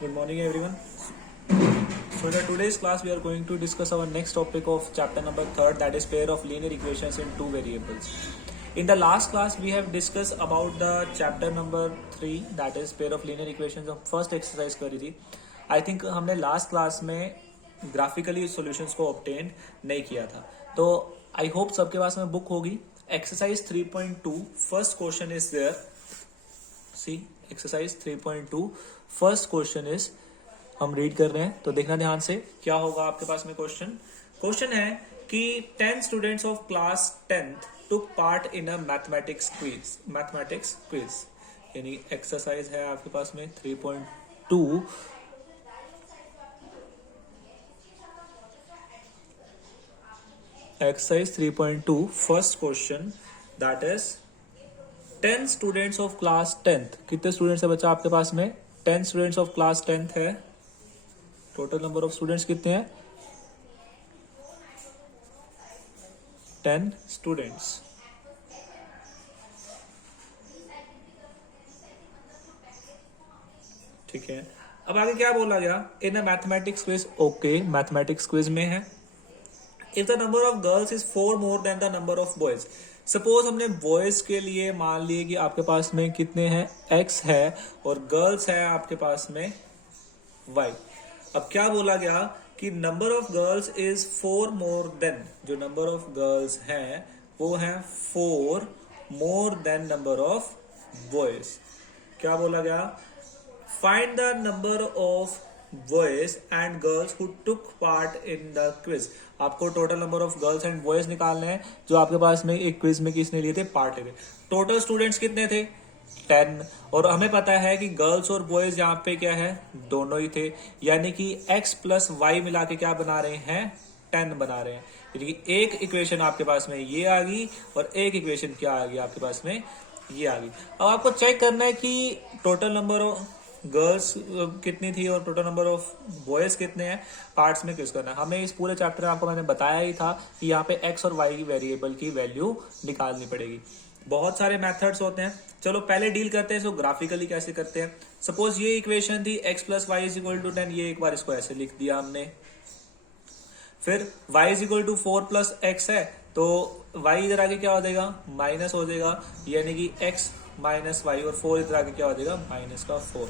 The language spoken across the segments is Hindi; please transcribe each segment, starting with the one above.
Good morning, everyone. So, in today's class, we are going to discuss our next topic of chapter number 3, that is pair of linear equations in two variables. In the last class, we have discussed about the chapter number 3, that is pair of linear equations. हम first exercise करी थी. I think हमने last class में graphically solutions को obtain नहीं किया था. तो I hope सबके पास में book होगी. Exercise 3.2 first question is there. See, exercise 3.2 first question is, हम रीड कर रहे हैं तो देखना ध्यान से क्या होगा आपके पास में क्वेश्चन है कि 10 students of class 10th took part in a mathematics quiz यानी एक्सरसाइज है आपके पास में 3.2 exercise 3.2 first question that is 10 students of class 10th. कितने स्टूडेंट्स है बच्चा आपके पास में? 10 स्टूडेंट्स ऑफ क्लास 10th है. टोटल नंबर ऑफ स्टूडेंट्स कितने हैं? 10 स्टूडेंट्स. ठीक है. अब आगे क्या बोला गया? In a mathematics quiz. Okay, mathematics quiz में है. If the number of girls is 4 more than the number of boys. Suppose हमने बॉयज के लिए मान लिए कि आपके पास में कितने हैं? x है और गर्ल्स है आपके पास में y. अब क्या बोला गया कि number of girls is 4 more than, जो नंबर ऑफ गर्ल्स हैं वो है 4 more than number of boys. क्या बोला गया? Find the number of boys and girls who took part in the quiz. आपको total number of girls and boys निकालने हैं जो आपके पास में एक क्विज में किसने लिए थे? पार्ट लिए थे. टोटल स्टूडेंट्स कितने थे? 10. और हमें पता है कि गर्ल्स और बॉयज यहाँ पे क्या है? दोनों ही थे. यानी कि x प्लस वाई मिला के क्या बना रहे हैं? 10 बना रहे हैं. यानी कि एक इक्वेशन आपके पास में ये आ गई और एक इक्वेशन क्या आ गई आपके पास में? ये आ गई. अब आपको चेक करना है कि टोटल नंबर ऑफ गर्ल्स कितनी थी और टोटल नंबर ऑफ बॉयज कितने हैं. पार्ट्स में क्विज करना है. हमें इस पूरे चैप्टर में आपको मैंने बताया ही था कि यहाँ पे x और y की वेरिएबल की वैल्यू निकालनी पड़ेगी. बहुत सारे मेथड्स होते हैं. चलो पहले डील करते हैं इसको ग्राफिकली कैसे करते हैं. सपोज ये इक्वेशन थी x plus y is equal to 10. ये एक बार इसको ऐसे लिख दिया हमने. फिर y is equal to 4 plus x है तो y इधर आके क्या हो जाएगा? माइनस हो जाएगा. यानी कि x माइनस वाई और 4 इधर आके क्या हो जाएगा? माइनस का 4.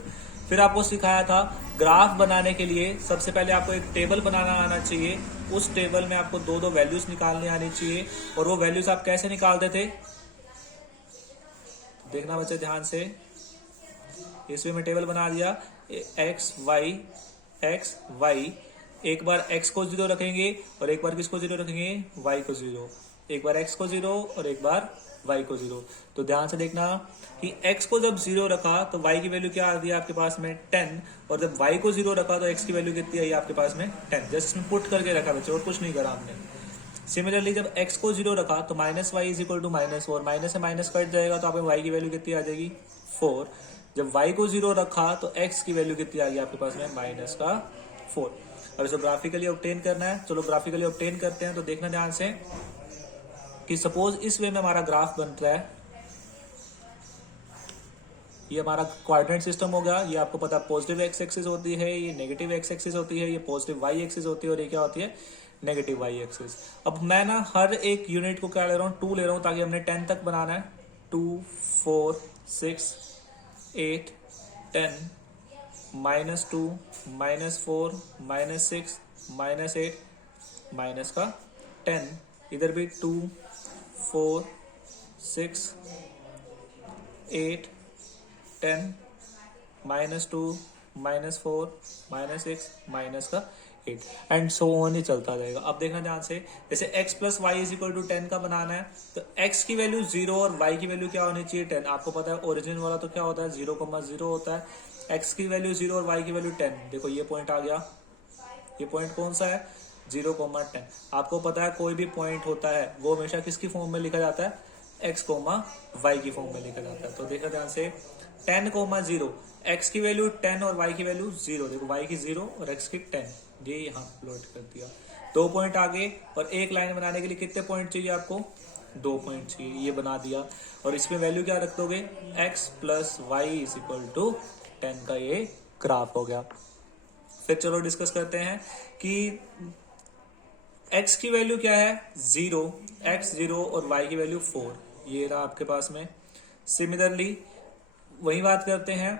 फिर आपको सिखाया था ग्राफ बनाने के लिए सबसे पहले आपको एक टेबल बनाना आना चाहिए. उस टेबल में आपको दो दो वैल्यूज निकालने आनी चाहिए. और वो वैल्यूज आप कैसे निकालते थे? देखना बच्चे ध्यान से. इसमें मैं टेबल बना दिया एक्स वाई. एक बार x को 0 रखेंगे और एक बार किसको 0 रखेंगे? y को 0. एक बार x को 0 और एक बार y को 0. तो ध्यान से देखना कि x को जब 0 रखा तो y की वैल्यू क्या आ गई आपके पास में? 10. और जब y को 0 रखा तो x की वैल्यू कितनी आई आपके पास में? 10. जस्ट इसमें पुट करके रखा बच्चे और कुछ नहीं करा हमने. सिमिलरली जब x को 0 रखा तो minus y is equal to minus 4. Minus से माइनस कट जाएगा तो आपके y की वैल्यू कितनी आ जाएगी? 4. जब y को 0 रखा तो x की वैल्यू कितनी आ गई आपके पास में? माइनस का 4. अब इसको ग्राफिकली ऑब्टेन करना है. चलो ग्राफिकली ऑब्टेन करते हैं. तो देखना ध्यान से कि सपोज इस वे में हमारा ग्राफ बन रहा है. ये हमारा क्वाड्रेंट सिस्टम होगा. ये आपको पता है पॉजिटिव एक्स एक्सिस होती है, ये नेगेटिव एक्स एक्सिस होती है, ये पॉजिटिव वाई एक्सिस होती है और ये क्या होती है? Negative y axis. अब मैं ना हर एक यूनिट को क्या ले रहा हूँ? 2 ले रहा हूँ ताकि हमने 10 तक बनाना है. 2 4 6 8 10 -2 -4 -6 -8 माइनस का 10. इधर भी 2 4 6 8 10 -2 -4 -6 माइनस का 8 एंड सो ऑन ही चलता जाएगा. अब देखना ध्यान से. जैसे x plus y is equal to 10 का बनाना है तो x की वैल्यू 0 और y की वैल्यू क्या होनी चाहिए? 10. आपको पता है ओरिजिन वाला तो क्या होता है? 0,0 होता है. x की वैल्यू 0 और y की वैल्यू 10. देखो ये पॉइंट आ गया. ये पॉइंट कौन सा है? 0,10. आपको पता है कोई भी पॉइंट होता है वो हमेशा किसकी फॉर्म में लिखा जाता है? x, y की फॉर्म में लिखा जाता है. तो देखा ध्यान से 10,0 x की वैल्यू 10 और y की वैल्यू 0. देखो y की 0 और x की 10. ये यहाँ प्लॉट कर दिया. 2 पॉइंट आगे और एक लाइन बनाने के लिए कितने पॉइंट चाहिए आपको? 2 पॉइंट चाहिए. ये बना दिया और इसमें वैल्यू क्या रख दोगे? x plus y is equal to 10 का ये ग्राफ हो गया। फिर चलो डिस्कस करते हैं कि x की वैल्यू क्या है 0, x 0 और y की वैल्यू 4, ये रहा आपके पास में। सिमिलरली वही बात करते हैं,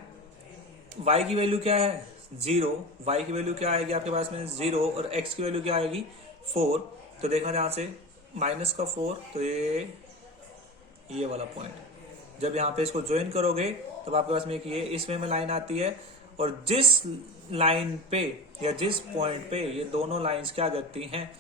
y की वैल्यू क्या है 0, y की वैल्यू क्या आएगी आपके पास में 0 और x की वैल्यू क्या आएगी 4। तो देखना ध्यान से, माइनस का 4, तो ये वाला पॉइंट जब यहाँ पे इसको ज्वाइन करोगे तब आपके पास में एक ये इस वे में लाइन आती है, और जिस लाइन पे या जिस पॉइंट पे ये दोनों लाइंस क्या करती हैं,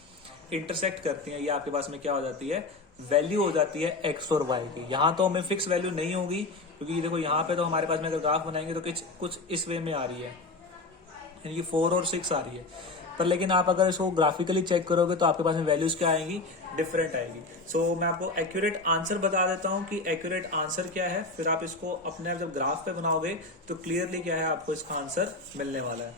इंटरसेक्ट करती हैं, ये आपके पास में क्या हो जाती है, वैल्यू हो जाती है x और y की। यहाँ तो हमें फिक्स वैल्यू नहीं होगी, क्योंकि ये देखो यहाँ पे तो हमारे पास में अगर ग्राफ बनाएंगे तो कुछ इस वे में आ रही है, यानी कि 4 और 6 आ रही है। पर लेकिन आप अगर इसको ग्राफिकली चेक करोगे तो आपके पास में वैल्यूज क्या आएंगी, डिफरेंट आएगी। सो मैं आपको एक्यूरेट आंसर बता देता हूं कि एक्यूरेट आंसर क्या है, फिर आप इसको अपने आप जब ग्राफ पे बनाओगे तो क्लियरली क्या है आपको इसका आंसर मिलने वाला है।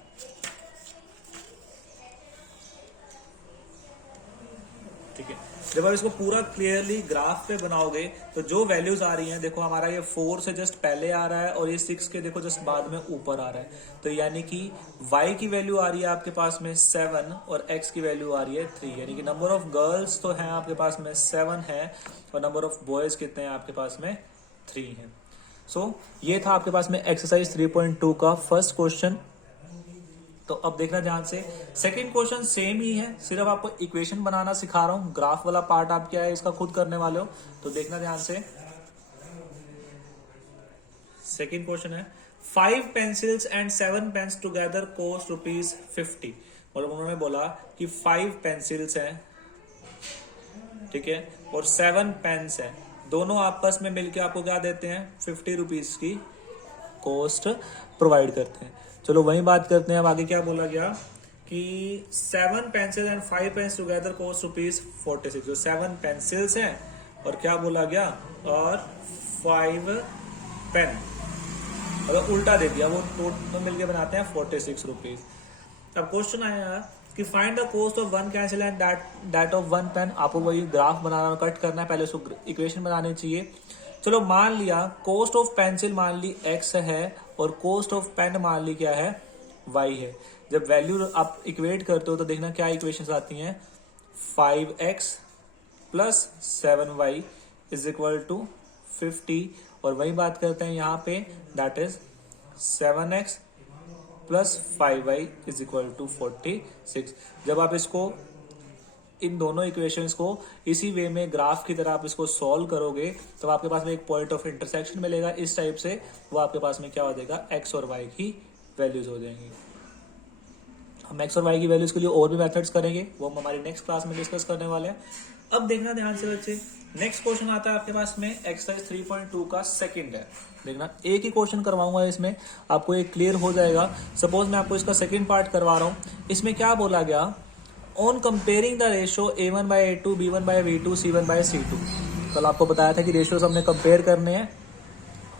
ठीक है, जब आप इसको पूरा क्लियरली ग्राफ पे बनाओगे तो जो वैल्यूज आ रही हैं, देखो हमारा ये 4 से जस्ट पहले आ रहा है और ये 6 के देखो जस्ट बाद में ऊपर आ रहा है, तो यानी कि y की वैल्यू आ रही है आपके पास में 7 और x की वैल्यू आ रही है 3, यानी कि नंबर ऑफ गर्ल्स तो है आपके पास में 7 है और नंबर ऑफ बॉयज कितने हैं आपके पास में 3 है। सो ये था आपके पास में एक्सरसाइज 3.2 का फर्स्ट क्वेश्चन। तो अब देखना ध्यान से, सेकंड क्वेश्चन सेम ही है, सिर्फ आपको इक्वेशन बनाना सिखा रहा हूं, ग्राफ वाला पार्ट आप क्या है इसका खुद करने वाले हो। तो देखना ध्यान से, सेकंड क्वेश्चन है 5 pencils and 7 pens together cost ₹50। और उन्होंने बोला कि 5 पेंसिल्स हैं, ठीक है, और 7 पेन्स हैं, दोनों आपस में मिलकर आपको क्या देते हैं, ₹50 की कॉस्ट प्रोवाइड करते हैं। चलो वही बात करते हैं, अब आगे क्या बोला गया कि 7 pencil and 5 pens together cost ₹46। जो 7 पेंसिल्स हैं और क्या बोला गया, और 5 पेन, अगर उल्टा दे दिया वो टोटल मिलके बनाते हैं ₹46। अब क्वेश्चन आया कि find the cost of 1 pencil and that of 1 pen. आपको वही ग्राफ बनाना, कट करना है, पहले उसको इक्वेशन बनानी चाहिए। चलो मान लिया कॉस्ट ऑफ पेंसिल मान ली x है और कॉस्ट ऑफ पेन मान ली क्या है, y है। जब वैल्यू आप इक्वेट करते हो तो देखना क्या इक्वेशंस आती हैं, 5x plus 7y is equal to 50, और वही बात करते हैं यहाँ पे, that is 7x plus 5y is equal to 46। जब आप इसको इन दोनों इक्वेशंस को इसी वे में ग्राफ की तरह आप इसको सॉल्व करोगे तो आपके पास में एक पॉइंट ऑफ इंटरसेक्शन मिलेगा इस टाइप से, वो आपके पास में क्या हो जाएगा, x और y की वैल्यूज हो जाएंगी। हम x और y की वैल्यूज के लिए और भी मेथड्स करेंगे, वो हम हमारी नेक्स्ट क्लास में डिस्कस करने वाले हैं। अब देखना ध्यान से बच्चे, नेक्स्ट क्वेश्चन आता है आपके पास में एक्सरसाइज 3.2 का सेकंड है। देखना एक ही क्वेश्चन करवाऊंगा इसमें, आपको एक क्लियर हो जाएगा। सपोज मैं आपको इसका सेकंड पार्ट करवा रहा हूं, इसमें क्या बोला गया, on comparing the ratio A1/A2, B1/B2, C1/C2। कल आपको बताया था कि रेशियोज हमने कंपेयर करने हैं।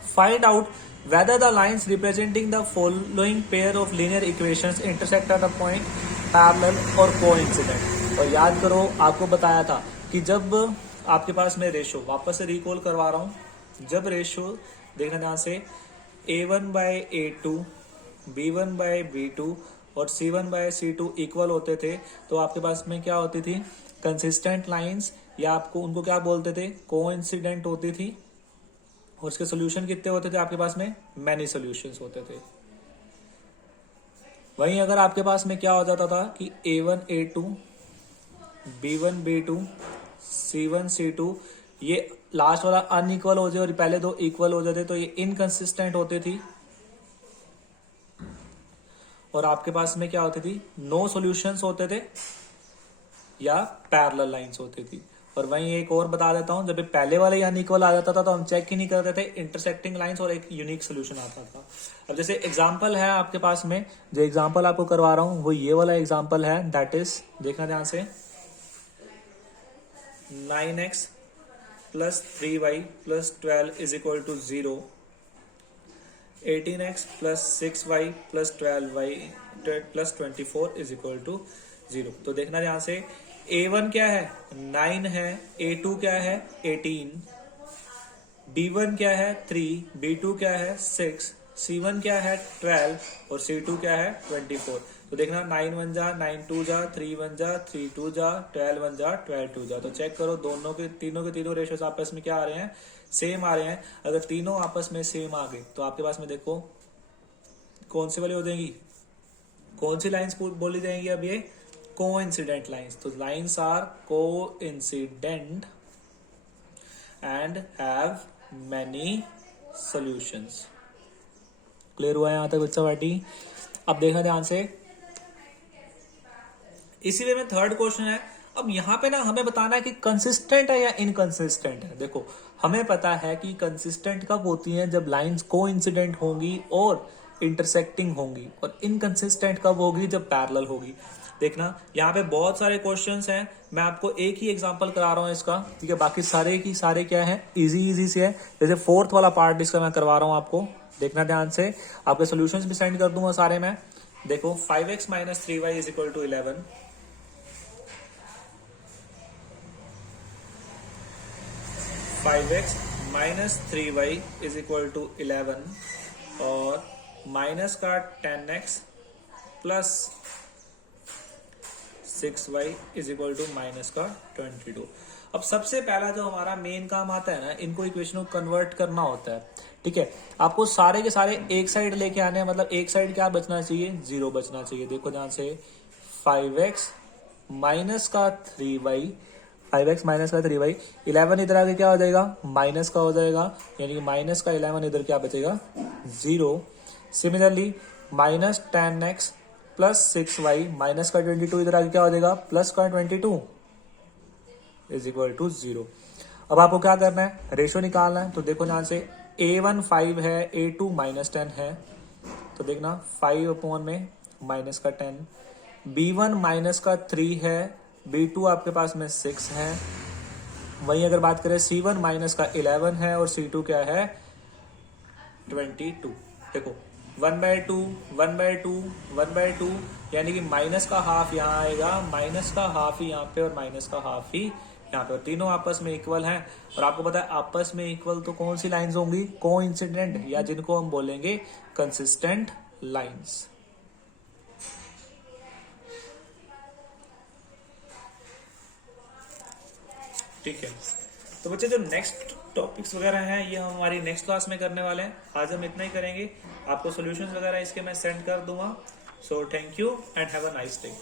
Find out whether the lines representing the following pair of linear equations intersect at a point parallel or coincident। और याद करो आपको बताया था कि जब आपके पास में रेशियो, वापस से रिकॉल करवा रहा हूं, जब रेशियो देखना ध्यान से A1/A2, B1/B2 और C1/C2 इक्वल होते थे तो आपके पास में क्या होती थी, कंसिस्टेंट लाइंस, या आपको उनको क्या बोलते थे, कोइंसिडेंट होती थी, और उसके सोल्यूशन कितने होते थे आपके पास में, मैनी सोल्यूशंस होते थे। वहीं अगर आपके पास में क्या हो जाता था कि A1/A2, B1/B2, C1/C2 ये लास्ट वाला अनइक्वल हो जाए और पहले दो इक्वल हो जाते तो ये इनकंसिस्टेंट होते थी, और आपके पास में क्या होती थी, नो सॉल्यूशंस होते थे या पैरेलल लाइंस होती थी। और वहीं एक और बता देता हूं, जब पहले वाले या अनइक्वल आ जाता था तो हम चेक ही नहीं करते थे, इंटरसेक्टिंग लाइंस और एक यूनिक सोल्यूशन आता था। अब जैसे एग्जांपल है आपके पास में, जो एग्जांपल आपको करवा रहा हूं वो ये वाला एग्जांपल है, दैट इज, देखना ध्यान से, 9x plus 3y plus 12 is equal to 0, 18x plus 6y plus 12y plus 24 is equal to 0। तो देखना ध्यान से, A1 क्या है, 9 है, A2 क्या है, 18, B1 क्या है, 3, B2 क्या है, 6, C1 क्या है 12 और C2 क्या है 24। तो देखना 9 1 जा 9 2 जा 3 1 जा 3 2 जा 12 1 जा 12 2 जा। तो चेक करो दोनों के तीनों रेशियोज आपस में क्या आ रहे हैं, सेम आ रहे हैं। अगर तीनों आपस में सेम आ गए तो आपके पास में देखो कौन सी वाली हो जाएगी, कौन सी लाइंस बोली जाएंगी अब ये कोइंसिडेंट लाइंस। तो lines are coincident and have many solutions. Clear हुआ है यहां तक बच्चा पार्टी? अब देखना ध्यान से, इसी वे में थर्ड क्वेश्चन है। अब यहां पे ना हमें बताना है कि कंसिस्टेंट है या इनकंसिस्टेंट है। देखो हमें पता है कि कंसिस्टेंट कब होती है, जब लाइंस कोइंसिडेंट होंगी और इंटरसेक्टिंग होंगी, और इनकंसिस्टेंट कब होगी, जब पैरेलल होगी। देखना यहाँ पे बहुत सारे क्वेश्चंस हैं, मैं आपको एक ही एग्जांपल करा रहा हूँ इसका, ठीक है। बाकी सारे की सारे क्या है, इजी से है। जैसे फोर्थ वाला पार्ट इसका मैं करवा रहा हूँ आपको, देखना ध्यान से। आपके सॉल्यूशंस भी सेंड कर दूंगा सारे मैं। देखो 5x minus 3y is equal to 11, 5x minus 3y is equal to 11 और माइनस का 10x plus 6y is equal to minus का 22। अब सबसे पहला जो हमारा मेन काम आता है ना, इनको इक्वेशन को कन्वर्ट करना होता है, ठीक है। आपको सारे के सारे एक साइड लेके आने हैं, मतलब एक साइड क्या बचना चाहिए, 0 बचना चाहिए। देखो ध्यान से 5x माइनस का 3y, 5x माइनस का 3y, 11 इधर आके क्या हो जाएगा, माइनस का हो जाएगा, यानी कि माइनस का 11 इधर क्या बचेगा, 0। Similarly minus 10x plus 6y minus का 22 इधर आगे क्या हो जाएगा, प्लस का 22 इज इक्वल टू 0। अब आपको क्या करना है, रेशियो निकालना है। तो देखो ध्यान से a1 5 है, a2 माइनस 10 है। तो देखना 5 अपॉन में माइनस का 10, b1 माइनस का 3 है, b2 आपके पास में 6 है। वहीं अगर बात करें c1 माइनस का 11 है और c2 क्या है 22। देखो 1/2 1/2 1/2, यानी कि माइनस का हाफ यहाँ आएगा, माइनस का हाफ ही यहाँ पे और माइनस का हाफ ही यहाँ पे, और तीनों आपस में इक्वल हैं। और आपको पता है आपस में इक्वल तो कौन सी लाइंस होंगी, कोइंसिडेंट, या जिनको हम बोलेंगे कंसिस्टेंट लाइंस। ठीक है, तो बच्चे जो नेक्स्ट टॉपिक्स वगैरह हैं ये हम हमारी नेक्स्ट क्लास में करने वाले हैं। आज हम इतना ही करेंगे, आपको सॉल्यूशंस वगैरह इसके मैं सेंड कर दूंगा। So thank you and have a nice day.